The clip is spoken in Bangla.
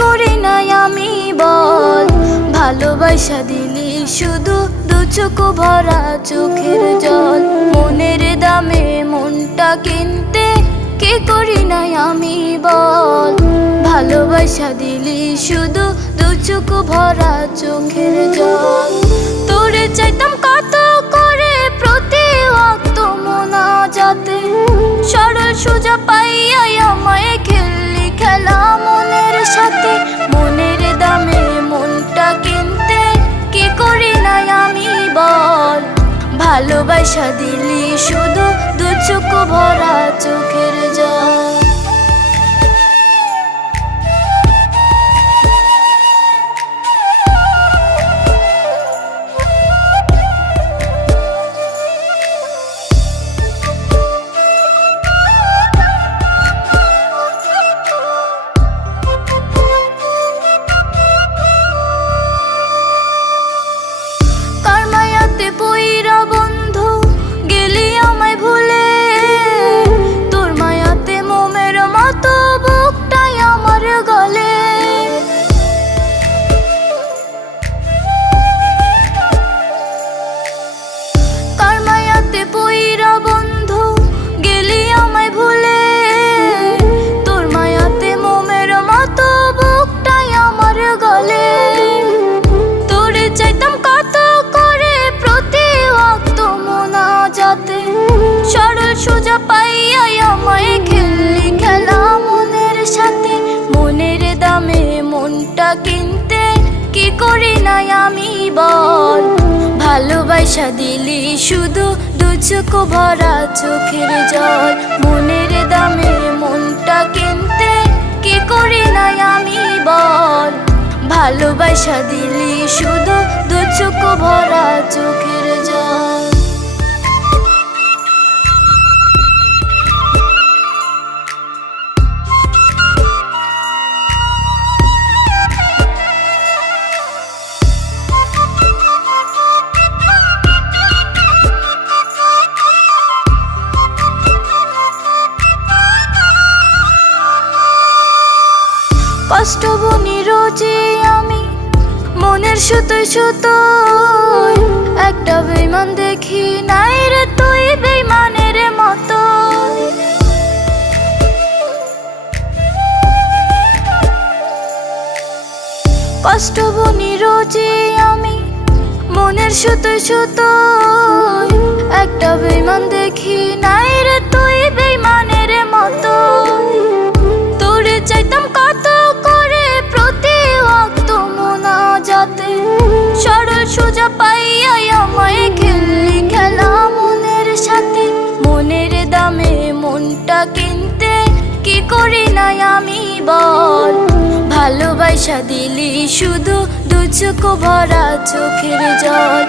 করি নাই আমি বল, ভালোবাসা দিলি শুধু দু চোখ ভরা চোখের জল। মনের দামে মনটা কিনতে কি করি নাই আমি বল, ভালোবাসা দিলি শুধু দু চোখ ভরা চোখের জল। তোরে চাইতাম কত করে প্রতি ওয়াক্ত মোনাজাতে, সরল সোজা পাইয়াই আমায় খেললি খেলা মনের সাথে। মনের দামে মনটা কিনতে কি করি নাই আমি বল, ভালোবাসা দিলি শুধু দু চোখ ভরা চোখের জল। পইরা বন্ধু গেলি আমায় ভুলে, তোর মায়াতে মোমের মতো বুকটাই আমার গলে। কার মায়াতে পইরা বন্ধু গেলি আমায় ভুলে, তোর মায়াতে মোমের মতো বুকটাই আমার গলে। তোরে চাইতাম কত সরল সোজা পাইয়াই আমায় খেললি খেলা মনের সাথে। মনের দামে মনটা কিনতে কি করি নাই আমি বল, ভালোবাসা দিলি শুধু দু চোখ ভরা চোখের জল। মনের দামে মনটা কিনতে কি করি নাই আমি বল, ভালোবাসা দিলি শুধু দু চোখ ভরা চোখের জল। কষ্ট বুনি রোজে আমি মনের সুতোয় সুতোয়, একটা বেইমান দেখি নাই রে তুই বেইমানের মতো। কষ্ট বুনি রোজে আমি মনের সুতোয় সুতোয়, একটা বেইমান দেখি নাই রে তুই বেইমানের মতো। তোরে চাইতাম কত করে প্রতি ওয়াক্ত মোনাজাতে, সরল সোজা পাইয়াই আমায় খেললি খেলা মনের সাথে। মনের দামে মনটা কিনতে কি করি নাই আমি বল, ভালোবাসা দিলি শুধু দু চোখ ভরা চোখের জল।